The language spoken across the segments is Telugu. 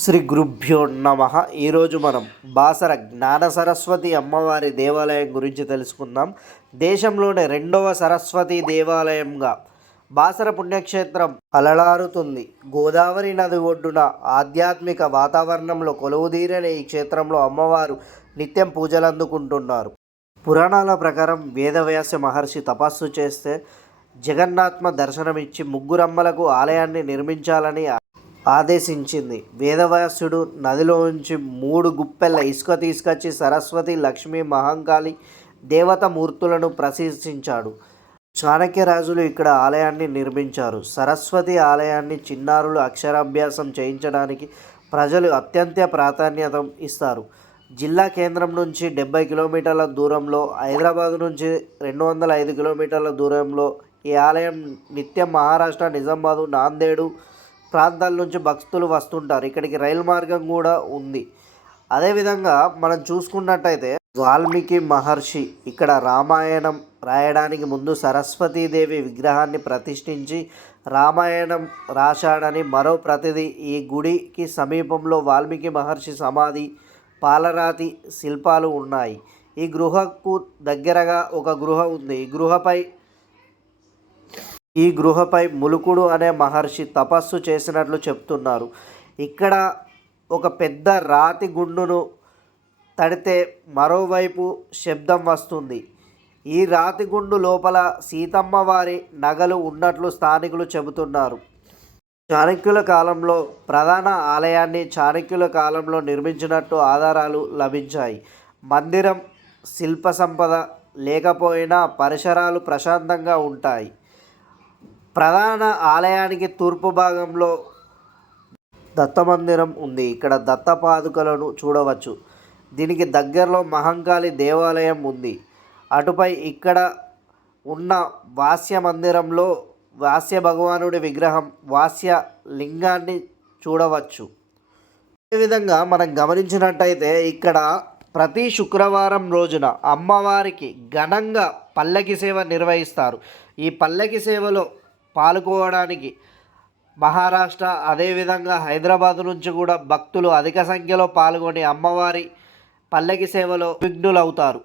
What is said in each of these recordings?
శ్రీ గురుభ్యో నమ. ఈరోజు మనం బాసర జ్ఞాన సరస్వతి అమ్మవారి దేవాలయం గురించి తెలుసుకుందాం. దేశంలోనే రెండవ సరస్వతి దేవాలయంగా బాసర పుణ్యక్షేత్రం అలలారుతుంది. గోదావరి నది ఒడ్డున ఆధ్యాత్మిక వాతావరణంలో కొలువుదీరని ఈ క్షేత్రంలో అమ్మవారు నిత్యం పూజలు అందుకుంటున్నారు. పురాణాల ప్రకారం వేదవ్యాస మహర్షి తపస్సు చేస్తే జగన్నాథ్మ దర్శనమిచ్చి ముగ్గురమ్మలకు ఆలయాన్ని నిర్మించాలని ఆదేశించింది. వేదవ్యాసుడు నదిలోంచి 3 గుప్పెల ఇసుక తీసుకొచ్చి సరస్వతి, లక్ష్మి, మహంకాళి దేవత మూర్తులను ప్రశంసించాడు. చాణక్యరాజులు ఇక్కడ ఆలయాన్ని నిర్మించారు. సరస్వతి ఆలయాన్ని చిన్నారులు అక్షరాభ్యాసం చేయించడానికి ప్రజలు అత్యంత ప్రాధాన్యత ఇస్తారు. జిల్లా కేంద్రం నుంచి 70 కిలోమీటర్ల దూరంలో, హైదరాబాద్ నుంచి 205 కిలోమీటర్ల దూరంలో ఈ ఆలయం నిత్యం మహారాష్ట్ర, నిజామాబాదు, నాందేడు ప్రాంతాల నుంచి భక్తులు వస్తుంటారు. ఇక్కడికి రైలు మార్గం కూడా ఉంది. అదేవిధంగా మనం చూసుకున్నట్టయితే వాల్మీకి మహర్షి ఇక్కడ రామాయణం రాయడానికి ముందు సరస్వతీదేవి విగ్రహాన్ని ప్రతిష్ఠించి రామాయణం రాశాడని మరో ప్రతిది. ఈ గుడికి సమీపంలో వాల్మీకి మహర్షి సమాధి, పాలరాతి శిల్పాలు ఉన్నాయి. ఈ గృహకు దగ్గరగా ఒక గృహ ఉంది. ఈ గృహపై ములుకుడు అనే మహర్షి తపస్సు చేసినట్లు చెప్తున్నారు. ఇక్కడ ఒక పెద్ద రాతి గుండును తడితే మరోవైపు శబ్దం వస్తుంది. ఈ రాతి గుండు లోపల సీతమ్మ వారి నగలు ఉన్నట్లు స్థానికులు చెబుతున్నారు. చాణక్యుల కాలంలో ప్రధాన ఆలయాన్ని చాణక్యుల కాలంలో నిర్మించినట్టు ఆధారాలు లభించాయి. మందిరం శిల్ప సంపద లేకపోయినా పరిసరాలు ప్రశాంతంగా ఉంటాయి. ప్రధాన ఆలయానికి తూర్పు భాగంలో దత్తమందిరం ఉంది. ఇక్కడ దత్త పాదుకలను చూడవచ్చు. దీనికి దగ్గరలో మహంకాళి దేవాలయం ఉంది. అటుపై ఇక్కడ ఉన్న వాస్య మందిరంలో వాస్య భగవానుడి విగ్రహం, వాస్య లింగాన్ని చూడవచ్చు. అదేవిధంగా మనం గమనించినట్టయితే ఇక్కడ ప్రతి శుక్రవారం రోజున అమ్మవారికి ఘనంగా పల్లకి సేవ నిర్వహిస్తారు. ఈ పల్లకి సేవలో పాల్గొనడానికి మహారాష్ట్ర, అదేవిధంగా హైదరాబాద్ నుంచి కూడా భక్తులు అధిక సంఖ్యలో పాల్గొని అమ్మవారి పల్లకి సేవలో విఘ్నులవుతారు.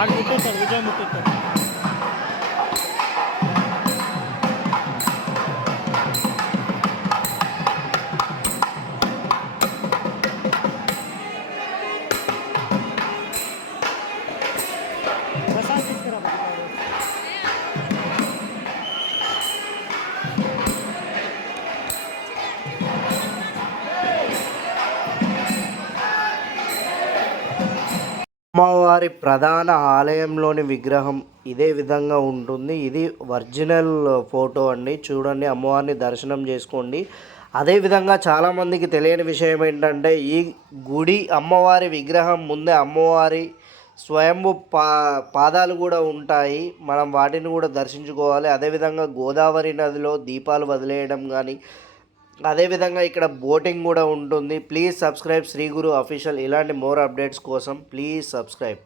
ఆడు ముట్టేస్తాడు, విజయ్ ముట్టేస్తాడు. ప్రసాద్ తీసుకురా. అమ్మవారి ప్రధాన ఆలయంలోని విగ్రహం ఇదే విధంగా ఉంటుంది. ఇది ఒరిజినల్ ఫోటో అండి. చూడండి, అమ్మవారిని దర్శనం చేసుకోండి. అదేవిధంగా చాలామందికి తెలియని విషయం ఏంటంటే ఈ గుడి అమ్మవారి విగ్రహం ముందే అమ్మవారి స్వయంభూ పాదాలు కూడా ఉంటాయి. మనం వాటిని కూడా దర్శించుకోవాలి. అదేవిధంగా గోదావరి నదిలో దీపాలు వదిలేయడం కానీ, అదేవిధంగా ఇక్కడ బోటింగ్ కూడా ఉంటుంది. Please subscribe Shri Guru official. ఇలాంటి మోర్ అప్డేట్స్ కోసం ప్లీజ్ సబ్స్క్రైబ్.